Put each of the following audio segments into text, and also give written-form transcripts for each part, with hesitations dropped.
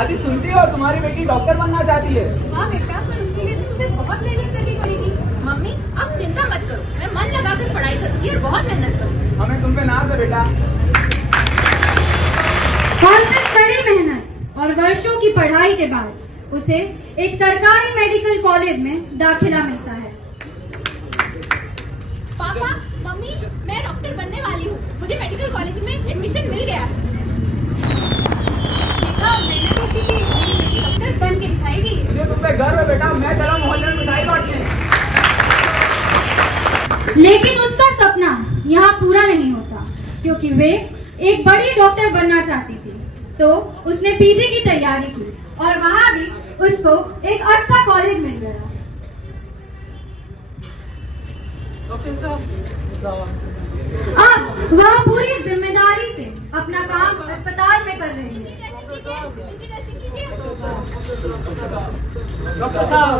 आदि सुनती हो, तुम्हारी बेटी डॉक्टर बनना चाहती है। हाँ बेटा, पर उसके लिए तो तुम्हें बहुत मेहनत करनी पड़ेगी। मम्मी आप चिंता मत करो, मैं मन लगाकर पढ़ाई करूंगी और बहुत मेहनत करूंगी। हमें तुम पे नाज है बेटा। और फिर कड़ी मेहनत और वर्षों की पढ़ाई के बाद उसे एक सरकारी मेडिकल कॉलेज में दाखिला मिलता है। पापा मम्मी, मैं डॉक्टर बनने वाली हूँ, मुझे मेडिकल कॉलेज में एडमिशन मिल गया है। देखा, मैंने तो किसी डॉक्टर बन के दिखाएगी। मुझे तुम पे गर्व है बेटा, मैं चला मोहल्ले में मिठाई बांटने। लेकिन उसका सपना यहाँ पूरा नहीं होता, क्योंकि वे एक बड़ी डॉक्टर बनना चाहती थी। तो उसने पीजी की तैयारी की और वहाँ भी उसको एक अच्छा कॉलेज मिल गया। डॉक्टर साहब, अब वह पूरी जिम्मेदारी से अपना काम अस्पताल में कर रही है। डॉक्टर साहब,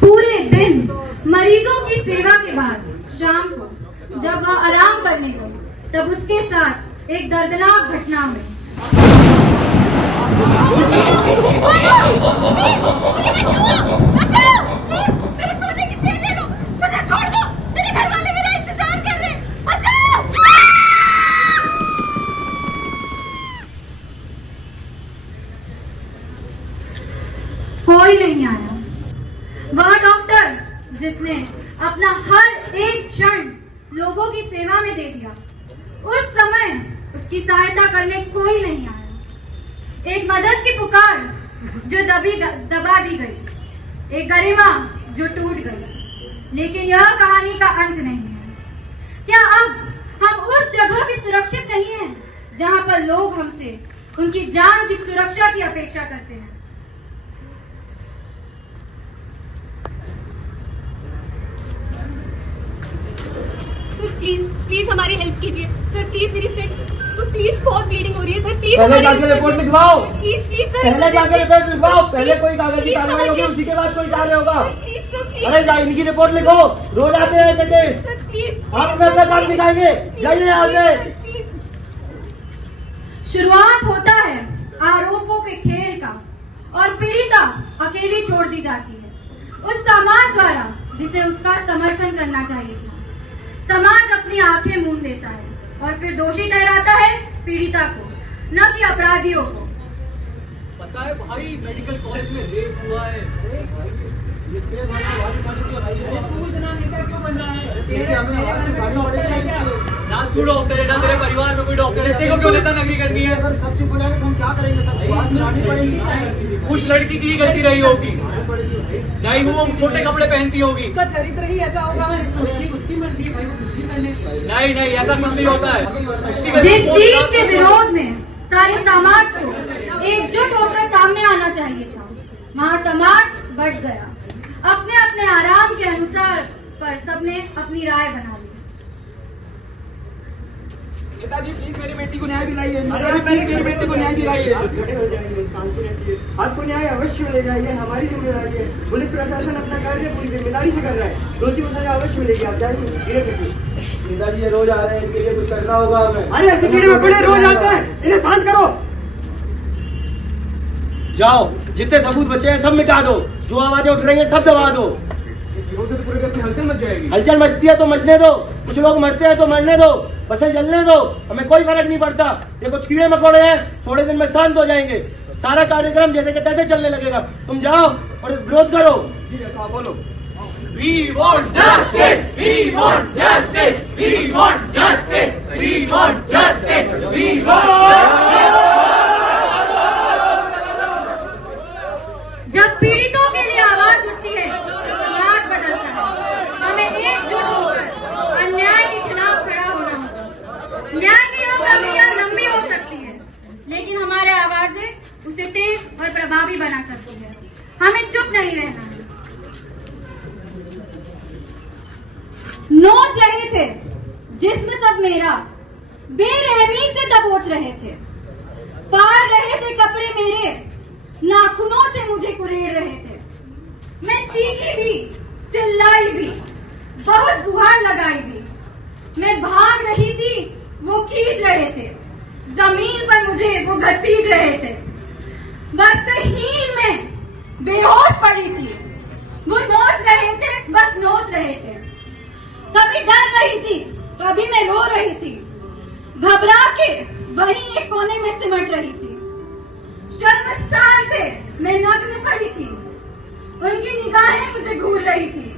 पूरे दिन मरीजों की सेवा के बाद शाम को जब वह आराम करने गई, तब उसके साथ एक दर्दनाक घटना हुई। कोई नहीं आया। वह डॉक्टर जिसने अपना हर एक क्षण लोगों की सेवा में दे दिया, उस समय उसकी सहायता करने कोई नहीं आया। एक मदद की पुकार जो दबा दी गई, एक गरिमा जो टूट गई। लेकिन यह कहानी का अंत नहीं है। क्या अब हम उस जगह भी सुरक्षित नहीं हैं जहां पर लोग हमसे उनकी जान की सुरक्षा की अपेक्षा करते हैं? सर प्लीज प्लीज हमारी हेल्प कीजिए। सर प्लीज, मेरी फ्रेंड तो प्लीज बहुत ब्लीडिंग हो रही है। सर प्लीज पहले जाके रिपोर्ट लिखवाओ। प्लीज प्लीज सर, पहले जाके रिपोर्ट लिखवाओ। पहले कोई कागज की कार्रवाई होगी, उसी के बाद कोई कार्य होगा। Please sir please. अरे जा, इनकी रिपोर्ट लिखो। रोज आते हैं ऐसे केस। सर प्लीज, आप हमें अपना काम दिखाएंगे। जाइए यहाँ से। शुरुआत होता है आरोपों के खेल का और पीड़िता अकेली छोड़ दी जाती है उस समाज द्वारा जिसे उसका समर्थन करना चाहिए था। समाज अपनी आंखें मूंद देता है और फिर दोषी ठहराता है पीड़िता को, न कि अपराधियों को। पता है भाई, मेडिकल कॉलेज में रेप हुआ है। ना तू डॉक्टर है ना तेरे परिवार में कोई डॉक्टर है, तेरे को क्यों नेता नगरी करनी है? अगर सब चुप हो जाएंगे तो हम क्या करेंगे? सब बात सुनानी पड़ेगी। उस लड़की की ही गलती रही होगी, नहीं वो छोटे कपड़े पहनती होगी। उसका चरित्र ही ऐसा होगा। उसकी मर्जी भाई, वो कुछ भी पहने। नहीं नहीं, ऐसा कुछ नहीं होता है। उसकी वजह जिस से चीज के विरोध में सारे समाज को एकजुट होकर सामने आना चाहिए था, वहाँ समाज बढ़ गया। अपने अपने आराम के अनुसार पर सबने अपनी राय बना ली। नेताजी प्लीज मेरी बेटी को न्याय दिलाइए। मेरी बेटी को न्याय दिलाइए। आपको न्याय अवश्य मिलेगा, ये हमारी जिम्मेदारी है। पुलिस प्रशासन अपना कार्य पूरी जिम्मेदारी से कर रहा है। दोषी को सजा अवश्य मिलेगी। आप जाइए, धीरे करिए। नेताजी ये रोज आ रहे हैं, इनके लिए कुछ करना होगा हमें। अरे ऐसे कीड़े मकोड़े रोज आते हैं, इन्हें शांत करो। जाओ, जितने सबूत बचे हैं सब मिटा दो। जो आवाजें उठ रही हैं सब दबा दो। पूरे घर में हलचल मच जाएगी। हलचल मचती है तो मचने दो, कुछ लोग मरते हैं तो मरने दो, बसें जलने दो, हमें कोई फर्क नहीं पड़ता। ये कुछ कीड़े मकोड़े हैं, थोड़े दिन में शांत हो जाएंगे। सारा कार्यक्रम जैसे कि तैसे चलने लगेगा। तुम जाओ और विरोध करो। बोलो। We want justice! We want justice! We want justice! We want justice! We want जब पीड़ितों के लिए आवाज उठती है तो समाज बदलता है। हमें एकजुट होकर अन्याय के खिलाफ खड़ा होना होगा। न्याय की यह प्रक्रिया लंबी हो सकती है, लेकिन हमारे आवाजें उसे तेज और प्रभावी बना सकती है। हमें चुप नहीं रहना है। नोच रहे थे जिसमें सब मेरा, बेरहमी से दबोच रहे थे, फाड़ रहे थे कपड़े मेरे, नाखूनों से मुझे कुरेड़ रहे थे। मैं चीखी भी, चिल्लाई भी, बहुत गुहार लगाई भी। मैं भाग रही थी, वो खींच रहे थे, जमीन पर मुझे वो घसीट रहे थे। वस्त्रहीन में बेहोश पड़ी थी, वो नोच रहे थे, बस नोच रहे थे। कभी डर रही थी, कभी मैं रो रही थी, घबरा के वहीं एक कोने में सिमट रही थी। शर्मसार से मैं नग्न पड़ी थी, उनकी निगाहें मुझे घूर रही थी।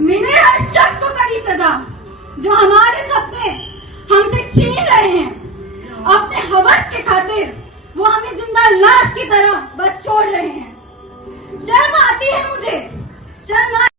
मिले हर शख्स को कड़ी सजा, जो हमारे सपने हमसे छीन रहे हैं। अपने हवस के खातिर वो हमें जिंदा लाश की तरह बस छोड़ रहे हैं। शर्म आती है मुझे, शर्म